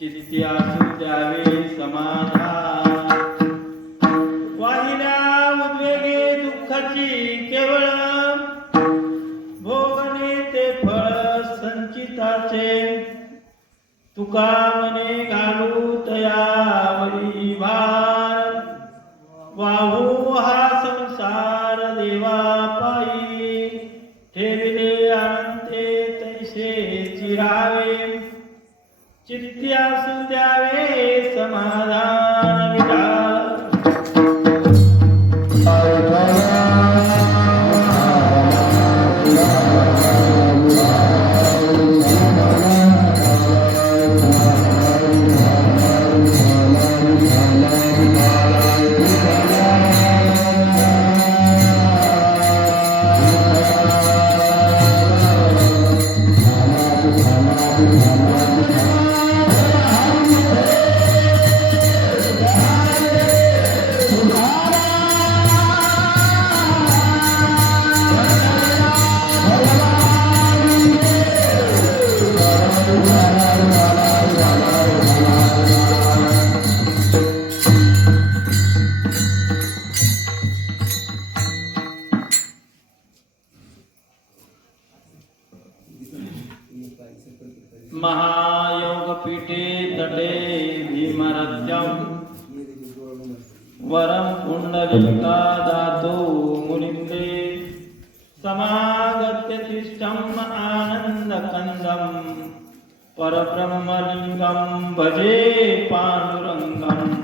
चित्त्यासु द्यावे समाधान वाहिल्या उद्वेगे दुःखाची केवळ भोगणे ते फळ संचिताचे तुका मने घालू तयावरी भार वाहू हा संसार देवा पायी ठेविले अनंते तैसे चिरावे चित्त्यासु द्यावे समाधान विधान महायोगपीठे तटे भीमरथ्यं वरं पुंडलिका दातो मुनिन्दे समागत्य तिष्ठम् आनन्दकन्दम् परब्रह्मलिङ्गं भजे पाण्डुरङ्गम्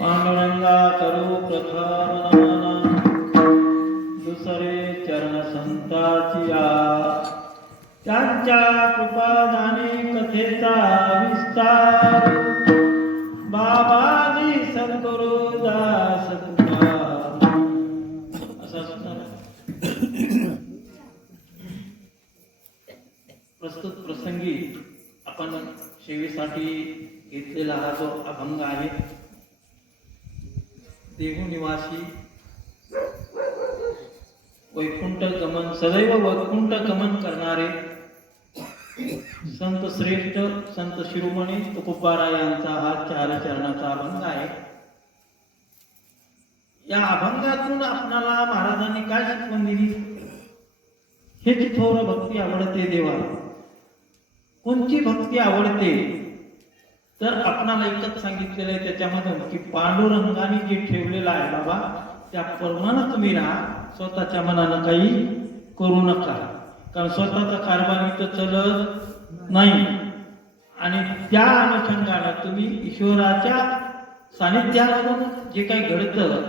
पांडुरंगा करू प्रथम नमन दुसरे चरण संताचिया त्यांच्या कृपादाने कथेचा विस्तार बाबाजी सद्गुरु दास कुमार असा सुद्धा प्रस्तुत प्रसंगी आपण सेवेसाठी घेतलेला हा जो अभंग आहे देहू निवासी वैकुंठ गमन सदैव वैकुंठ गमन करणारे संत श्रेष्ठ संत शिरोमणी तुकोबारा यांचा हा 4 चरणाचा अभंग आहे. या अभंगातून आपणाला महाराजांनी काय शिकवण दिली? हेची थोर भक्ती आवडते देवा. कोणची भक्ती आवडते? तर आपणाला एकच सांगितलेलं आहे त्याच्यामधून की पांडुरंगाने जे ठेवलेलं आहे बाबा त्या प्रमाणे तुम्ही राहा, स्वतःच्या मनानं काही करू नका. कारण स्वतःचा कारभार इथं चलत नाही आणि त्या अनुषंगानं तुम्ही ईश्वराच्या सानिध्यामधून जे काही घडतं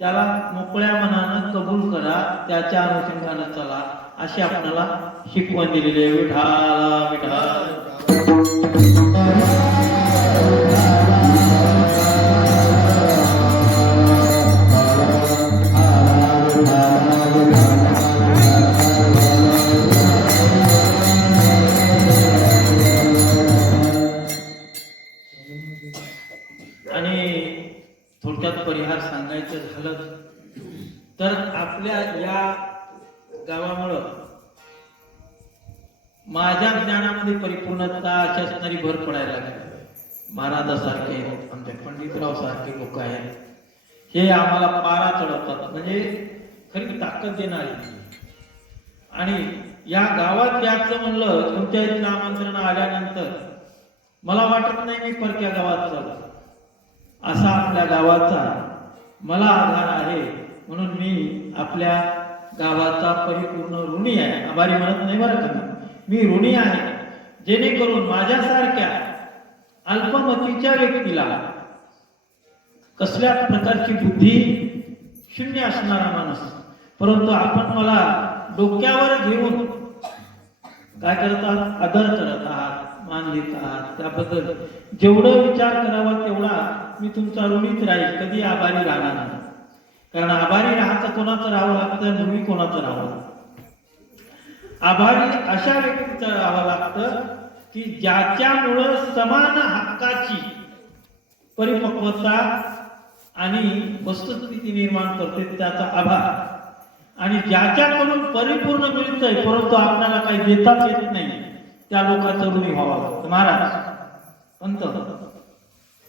त्याला मोकळ्या मनानं कबूल करा, त्याच्या अनुषंगानं चला अशी आपल्याला शिकवण दिलेली आहे. विठाला विठाल. थोडक्यात परिहार सांगायचं झालं तर आपल्या या गावामुळं माझ्या ज्ञानामध्ये परिपूर्णता अशी असणारी भर पडायला लागली. महाराजासारखे आमचे पंडितराव सारखे लोक आहेत हे आम्हाला पारा चढवतात, म्हणजे खरी ताकद देणारी. आणि या गावात याचं म्हणलं तुमच्या इथलं आमंत्रण आल्यानंतर मला वाटत नाही मी परक्या गावात चालतो. असा आपल्या गावाचा मला आधार आहे, म्हणून मी आपल्या गावाचा परिपूर्ण ऋणी आहे. आभारी म्हणत नाही बरं का, मी ऋणी आहे. जेणेकरून माझ्यासारख्या अल्पमतीच्या व्यक्तीला कसल्या प्रकारची बुद्धी शून्य असणारा माणूस, परंतु आपण मला डोक्यावर घेऊन काय करतात, आदर करत आहात, मान देत आहात. त्याबद्दल जेवढं विचार करावा तेवढा मी तुमचा ऋणीच राहील, कधी आभारी राहणार नाही. कारण आभारी राहायचं कोणाचं राहावं लागतं, ऋणी कोणाचं राहावं लागतं. आभारी अशा व्यक्तीचं राहावं लागतं की ज्याच्यामुळं समान हक्काची परिपक्वता आणि वस्तुस्थिती निर्माण करते त्याचा आभार, आणि ज्याच्याकडून परिपूर्ण मिळतंय परंतु आपल्याला काही देताच येत नाही त्या लोकांचं ऋणी व्हावं लागतं. महाराज पंत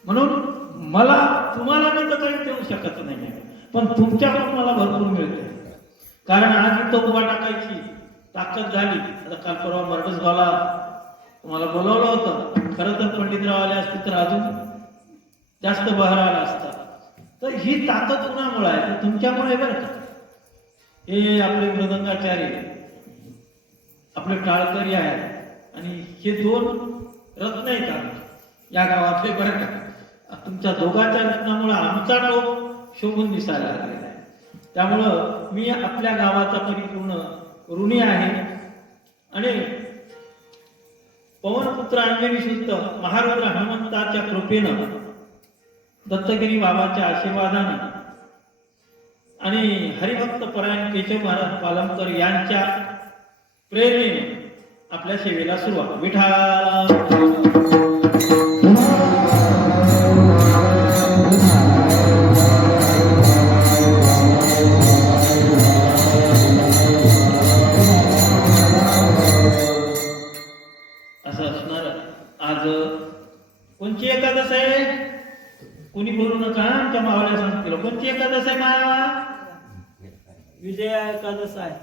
म्हणून मला तुम्हाला मी तर काही देऊ शकत नाही, पण तुमच्याकडून मला भरपूर मिळते. कारण आज इथं उभा टाकायची ताकद झाली. आता काल परवा मर्डसगावला तुम्हाला बोलवलं होतं. खरं तर पंडितराव आले असते तर अजून जास्त बहर आला असता. तर ही ताकद कुणामुळे आहे? तर तुमच्यामुळे. बरं का, हे आपले मृदंगाचार्य आपले टाळकरी आहेत आणि हे दोन रत्न आहेत या गावातले. बरं का, तुमच्या दोघांच्या रत्नामुळे आमचा टोप शोभून दिसायला लागलेला आहे. त्यामुळं मी आपल्या गावाचा परिपूर्ण ऋणी आहे. आणि पवनपुत्र अंजनी शुद्ध महारुद्र हनुमंताच्या कृपेनं, दत्तगिरी बाबाच्या आशीर्वादानं आणि हरिभक्त परायण केशव महाराज पालमकर यांच्या प्रेरणेने आपल्या सेवेला सुरुवात. विठ्ठल कोणची एकादश आहे? कोणी बोलू नका, आमच्या मावल्या सांगतील. कोणची एकादश आहे? माया विजया एकादश आहे.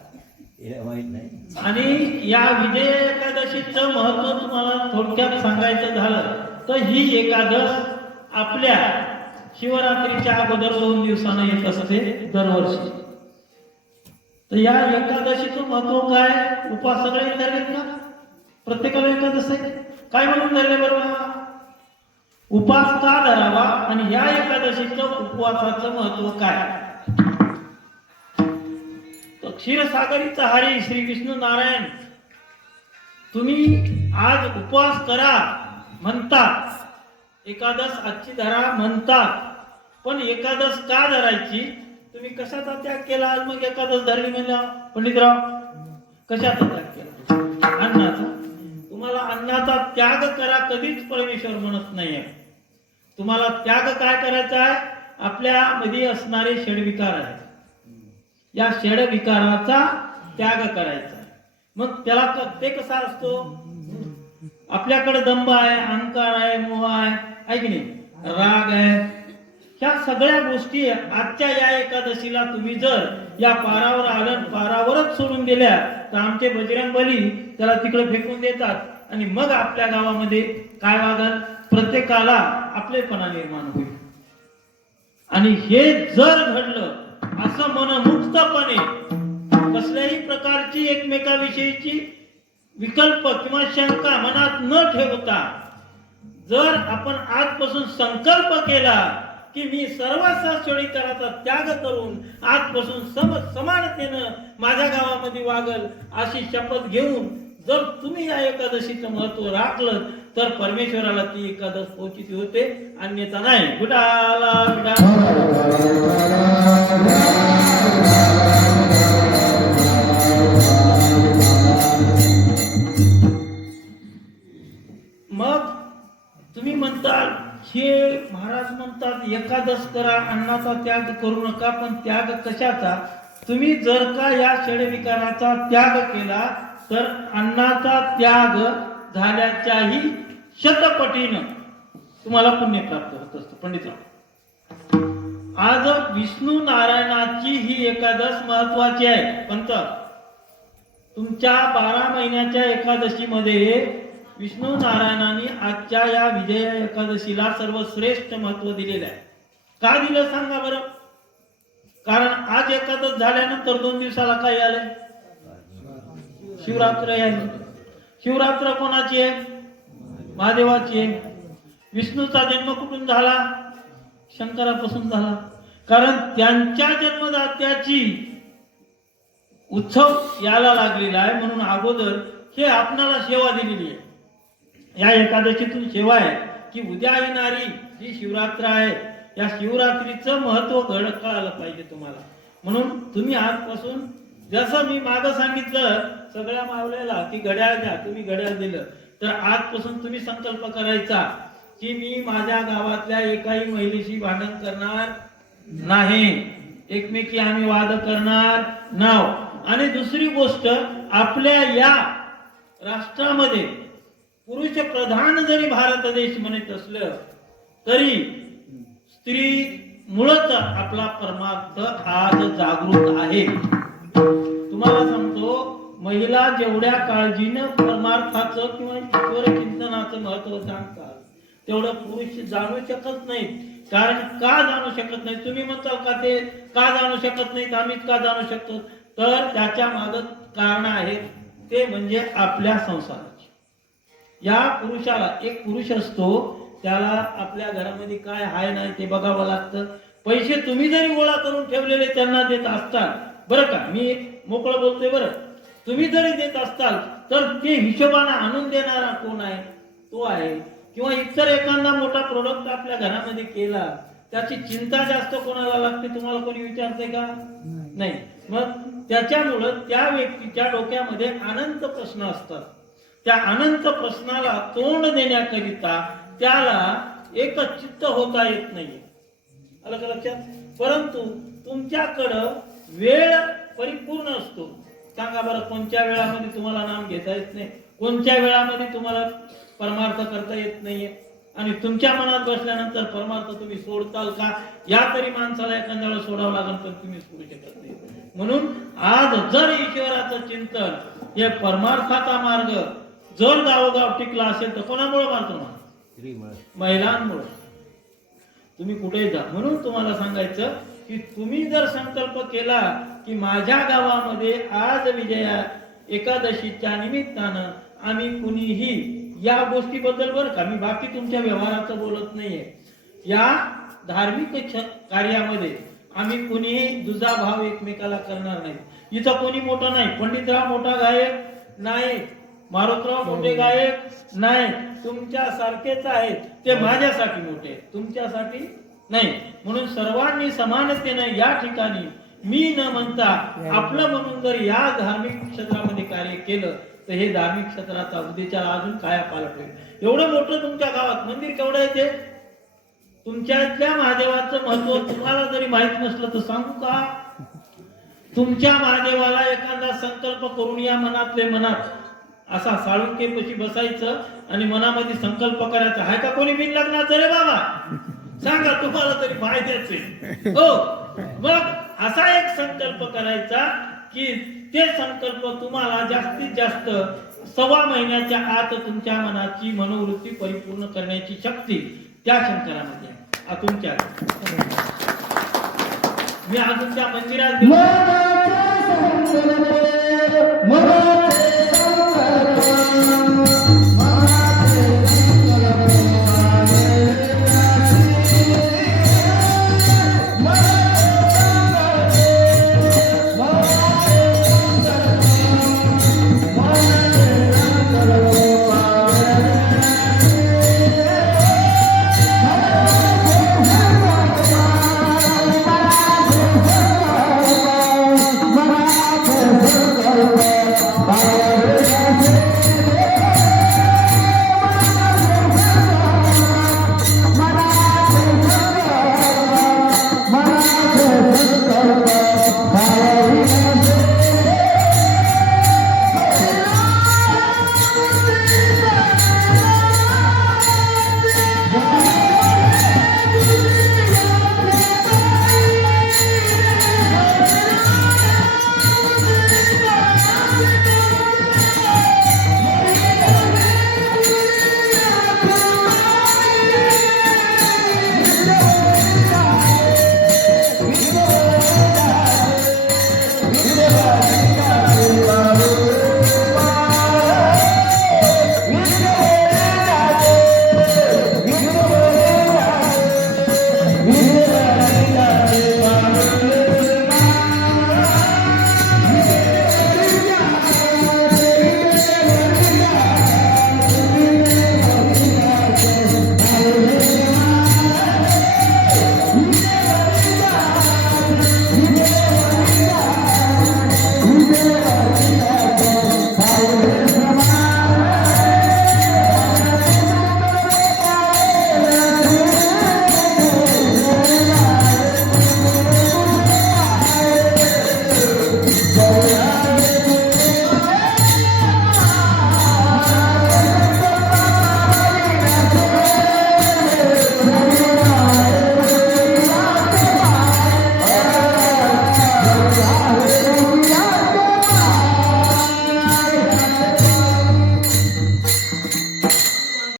आणि या विजय एकादशीचं महत्व तुम्हाला थोडक्यात सांगायचं झालं तर ही एकादश आपल्या शिवरात्रीच्या अगोदर 2 दिवसानं येत असते दरवर्षी. तर या एकादशीचं महत्व काय? उपवास सगळे धरलेत का? प्रत्येकाला एकादश आहे. काय म्हणून धरले बरोबर? उपवास का धरावा आणि या एकादशीचं उपवासाचं महत्व काय? तर क्षीरसागरीचा हरी श्री विष्णू नारायण तुम्ही आज उपवास करा म्हणतात, एकादश आजची धरा म्हणतात, पण एकादश का धरायची? तुम्ही कशाचा त्याग केला आज? मग एकादश धरली म्हणजे पंडितराव कशाचा त्याग केला? अन्नाचा. तुम्हाला अन्नाचा त्याग करा कधीच परमेश्वर म्हणत नाहीये. तुम्हाला त्याग काय करायचा आहे? आपल्या मध्ये असणारे षडविकार आहेत, या षडविकाराचा त्याग करायचा आहे. मग त्याला ते कसा असतो? आपल्याकडे दंभ आहे, अहंकार आहे, मोह आहे की नाही, राग आहे. ह्या सगळ्या गोष्टी आजच्या या एकादशीला तुम्ही जर या पारावर आलं, पारावरच सोडून दिल्या तर आमचे बजरंग बली त्याला तिकडे फेकून देतात आणि मग आपल्या गावामध्ये काय वागल? प्रत्येकाला आपलेपणा निर्माण होईल. आणि हे जर घडलं असं मनमुक्तपणे कसल्याही प्रकारची एकमेकाविषयीची विकल्प किंवा शंका मनात न ठेवता जर आपण आजपासून संकल्प केला की मी सर्व षडविकाराचा त्याग करून आजपासून समानतेनं माझ्या गावामध्ये वागल अशी शपथ घेऊन जर तुम्ही या एकादशीचं महत्व राखलं तर परमेश्वराला ती एकादश पोहोचीत होते, अन्यथा नाही. गुडाला मग तुम्ही म्हणताल हे महाराज म्हणतात एकादश करा, अन्नाचा त्याग करू नका. पण त्याग कशाचा? तुम्ही जर का या षडविकाराचा त्याग केला तर अन्नाचा त्याग झाल्याच्याही शतपटीनं तुम्हाला पुण्य प्राप्त होत असतं. पंडितराव, आज विष्णू नारायणाची ही एकादश महत्वाची आहे. पंत, तुमच्या 12 महिन्याच्या एकादशीमध्ये विष्णू नारायणाने आजच्या या विजय एकादशीला सर्वश्रेष्ठ महत्व दिलेलं आहे. का दिलं सांगा बरं? कारण आज एकादश झाल्यानंतर 2 दिवसाला काय आलंय? शिवरात्र आहे. शिवरात्र कोणाची आहे? महादेवाची आहे. विष्णूचा जन्म कुठून झाला? शंकरापासून झाला. कारण त्यांच्या जन्मदात्याची उत्सव याला लागलेला आहे म्हणून अगोदर हे आपणाला सेवा दिलेली आहे. या एकादशीतून सेवा आहे की उद्या येणारी जी शिवरात्र आहे या शिवरात्रीचं महत्व कळालं पाहिजे तुम्हाला. म्हणून तुम्ही आजपासून जसं मी मागं सांगितलं सगळ्या मावल्याला की घड्याळ द्या, तुम्ही घड्याळ दिलं. तर आजपासून तुम्ही संकल्प करायचा की मी माझ्या गावातल्या एकाही महिलेशी भांडण करणार नाही, एकमेकी आम्ही वाद करणार नाव। आणि दुसरी गोष्ट, आपल्या या राष्ट्रामध्ये पुरुष प्रधान जरी भारत देश म्हणत असलं तरी स्त्री मुळात आपला परमार्थ आज जागृत आहे। तुम्हाला सांगतो, महिला जेवढ्या काळजीनं परमार्थाचं किंवा ईश्वर चिंतनाचं महत्व सांगतात तेवढं पुरुष जाणू शकत नाहीत। कारण का जाणू शकत नाही? तुम्ही म्हणताल का ते का जाणू शकत नाहीत, आम्हीच का जाणू शकतो? तर त्याच्या मागे कारण आहेत, ते म्हणजे आपल्या संसाराची। या पुरुषाला, एक पुरुष असतो त्याला आपल्या घरामध्ये काय हाय नाही ते बघावं लागतं। पैसे तुम्ही जरी गोळा करून ठेवलेले त्यांना देत असताल, बरं का, मी मोकळं बोलतोय बरं, तुम्ही जरी देत असताल तर ते हिशोबाने आणून देणारा कोण आहे? तो आहे। किंवा इतर एखादा मोठा प्रोडक्ट आपल्या घरामध्ये केला, त्याची चिंता जास्त कोणाला लागते? तुम्हाला कोणी विचारते का? नाही। मग त्याच्यामुळं त्या व्यक्तीच्या डोक्यामध्ये अनंत प्रश्न असतात। त्या अनंत प्रश्नाला तोंड देण्याकरिता त्याला एकच चित्त होता येत नाही। आलं का लक्षात? परंतु तुमच्याकडं वेळ परिपूर्ण असतो। सांगा बरं, कोणत्या वेळामध्ये तुम्हाला नाम घेता येत नाही, कोणत्या वेळामध्ये तुम्हाला परमार्थ करता येत नाहीये? आणि तुमच्या मनात बसल्यानंतर परमार्थ तुम्ही सोडताल का? या तरी माणसाला एखाद्या वेळेस सोडावं लागेल, पण तुम्ही सोडू शकत नाही। म्हणून आज जर ईश्वराचं चिंतन, हे परमार्थाचा मार्ग जर गावोगाव टिकला असेल तर कोणामुळे मारतो ना? महिलांमुळे। तुम्ही कुठेही जा, म्हणून तुम्हाला सांगायचं की तुम्ही जर संकल्प केला की माझ्या गावामध्ये आज विजया एकादशीच्या निमित्तानं आम्ही कुणीही या गोष्टीबद्दल, बरं का, मी बाकी तुमच्या व्यवहाराचं बोलत नाहीये, या धार्मिक कार्यामध्ये आम्ही कुणीही दुजाभाव एकमेकाला करणार नाही। इथं कोणी मोठा नाही, पंडितराव मोठा गायक नाही, मारुतराव मोठे गायक नाही, तुमच्या सारखेच आहेत, ते माझ्यासाठी मोठे, तुमच्यासाठी नाही। म्हणून सर्वांनी समानतेने या ठिकाणी मी न म्हणता आपलं म्हणून जर या धार्मिक क्षेत्रामध्ये कार्य केलं तर हे धार्मिक क्षेत्राचा उद्देशाला अजून काया पालट होईल। एवढं मोठं तुमच्या गावात मंदिर केवढं आहे ते? तुमच्यातल्या महादेवाचं महत्व तुम्हाला जरी माहित नसलं तर सांगू का? तुमच्या महादेवाला एखादा संकल्प करून या मनातले मनात असा साळुंकेपाशी बसायचं आणि मनामध्ये संकल्प करायचा, आहे का कोणी बिन लग्नाचं रे बाबा? सांगा, तुम्हाला तरी फायद्याच आहे हो। मग असा एक संकल्प करायचा की ते संकल्प तुम्हाला जास्तीत जास्त 1.25 महिन्याच्या आत तुमच्या मनाची मनोवृत्ती परिपूर्ण करण्याची शक्ती त्या शंकरामध्ये आहे। तुमच्या मी अजून त्या मंदिरात